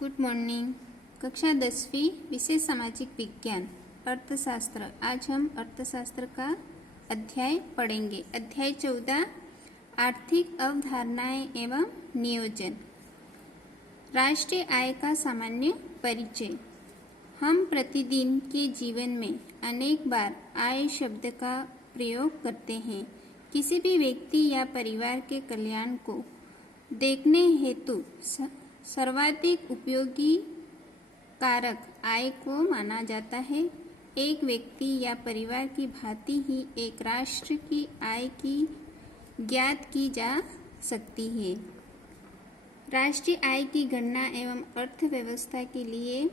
Good morning. कक्षा 10वीं विषय सामाजिक विज्ञान अर्थशास्त्र। आज हम अर्थशास्त्र का अध्याय पढ़ेंगे। अध्याय 14 आर्थिक अवधारणाएं एवं नियोजन। राष्ट्रीय आय का सामान्य परिचय। हम प्रतिदिन के जीवन में अनेक बार आय शब्द का प्रयोग करते हैं। किसी भी व्यक्ति या परिवार के कल्याण को देखने हेतु सर्वाधिक उपयोगी कारक आय को माना जाता है। एक व्यक्ति या परिवार की भांति ही एक राष्ट्र की आय की ज्ञात की जा सकती है। राष्ट्रीय आय की गणना एवं अर्थव्यवस्था के लिए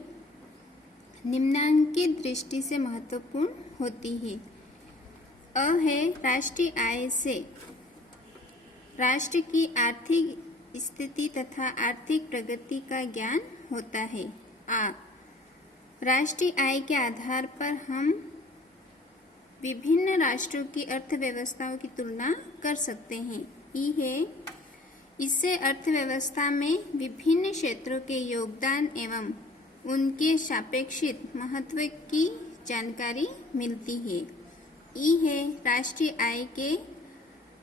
निम्नांकित दृष्टि से महत्वपूर्ण होती है। अ है राष्ट्रीय आय से राष्ट्र की आर्थिक स्थिति तथा आर्थिक प्रगति का ज्ञान होता है। आ राष्ट्रीय आय के आधार पर हम विभिन्न राष्ट्रों की अर्थव्यवस्थाओं की तुलना कर सकते हैं। ई है इससे अर्थव्यवस्था में विभिन्न क्षेत्रों के योगदान एवं उनके सापेक्षित महत्व की जानकारी मिलती है। ई है राष्ट्रीय आय के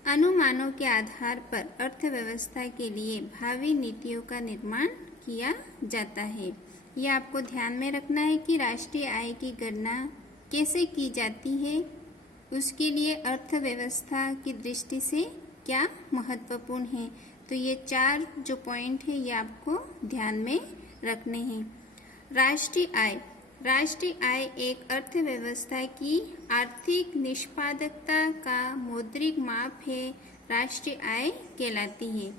अनुमानों के आधार पर अर्थव्यवस्था के लिए भावी नीतियों का निर्माण किया जाता है। यह आपको ध्यान में रखना है कि राष्ट्रीय आय की गणना कैसे की जाती है, उसके लिए अर्थव्यवस्था की दृष्टि से क्या महत्वपूर्ण है। तो ये 4 जो पॉइंट है ये आपको ध्यान में रखने हैं। राष्ट्रीय आय एक अर्थव्यवस्था की आर्थिक निष्पादकता का मौद्रिक माप है। राष्ट्रीय आय कहलाती है।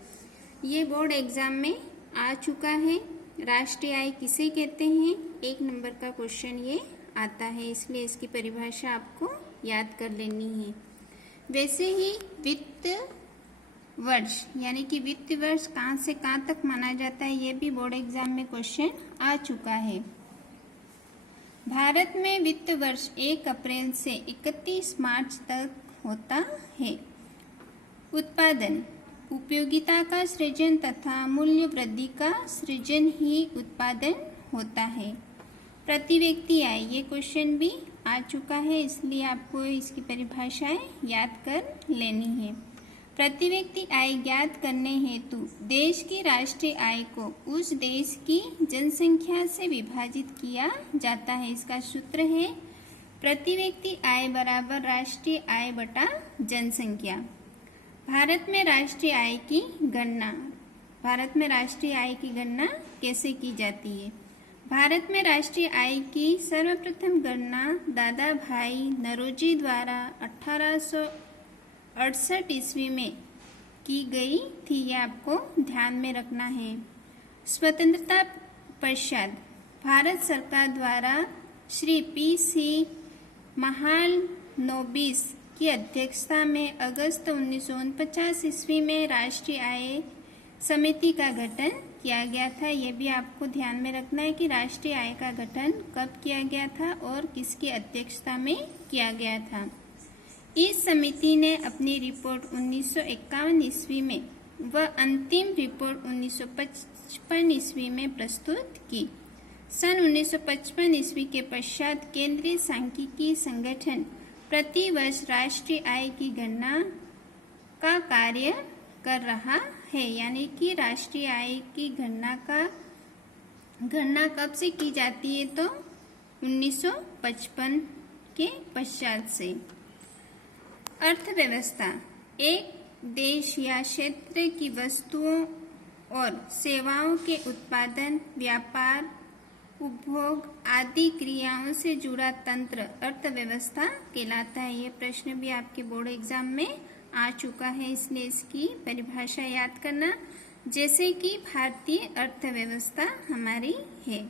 ये बोर्ड एग्जाम में आ चुका है। राष्ट्रीय आय किसे कहते हैं, 1 नंबर का क्वेश्चन ये आता है, इसलिए इसकी परिभाषा आपको याद कर लेनी है। वैसे ही वित्त वर्ष यानी कि वित्त वर्ष कहाँ से कहाँ तक माना जाता है, ये भी बोर्ड एग्जाम में क्वेश्चन आ चुका है। भारत में वित्त वर्ष 1 अप्रैल से 31 मार्च तक होता है। उत्पादन उपयोगिता का सृजन तथा मूल्य वृद्धि का सृजन ही उत्पादन होता है। प्रति व्यक्ति आय ये क्वेश्चन भी आ चुका है, इसलिए आपको इसकी परिभाषाएं याद कर लेनी है। प्रति व्यक्ति आय ज्ञात करने हेतु देश की राष्ट्रीय आय को उस देश की जनसंख्या से विभाजित किया जाता है। इसका सूत्र है प्रति व्यक्ति आय बराबर राष्ट्रीय आय बटा जनसंख्या। भारत में राष्ट्रीय आय की गणना कैसे की जाती है। भारत में राष्ट्रीय आय की सर्वप्रथम गणना दादा भाई नौरोजी द्वारा 1868 ईस्वी में की गई थी। यह आपको ध्यान में रखना है। स्वतंत्रता पश्चात भारत सरकार द्वारा श्री PC महालनोबिस की अध्यक्षता में अगस्त 1949 ईस्वी में राष्ट्रीय आय समिति का गठन किया गया था। यह भी आपको ध्यान में रखना है कि राष्ट्रीय आय का गठन कब किया गया था और किसकी अध्यक्षता में किया गया था। इस समिति ने अपनी रिपोर्ट 1951 ईस्वी में व अंतिम रिपोर्ट 1955 ईस्वी में प्रस्तुत की। सन 1955 ईस्वी के पश्चात केंद्रीय सांख्यिकी संगठन प्रति वर्ष राष्ट्रीय आय की गणना का कार्य कर रहा है। यानी कि राष्ट्रीय आय की गणना कब से की जाती है, तो 1955 के पश्चात से। अर्थव्यवस्था एक देश या क्षेत्र की वस्तुओं और सेवाओं के उत्पादन, व्यापार, उपभोग आदि क्रियाओं से जुड़ा तंत्र अर्थव्यवस्था कहलाता है। यह प्रश्न भी आपके बोर्ड एग्जाम में आ चुका है, इसलिए इसकी परिभाषा याद करना, जैसे कि भारतीय अर्थव्यवस्था हमारी है।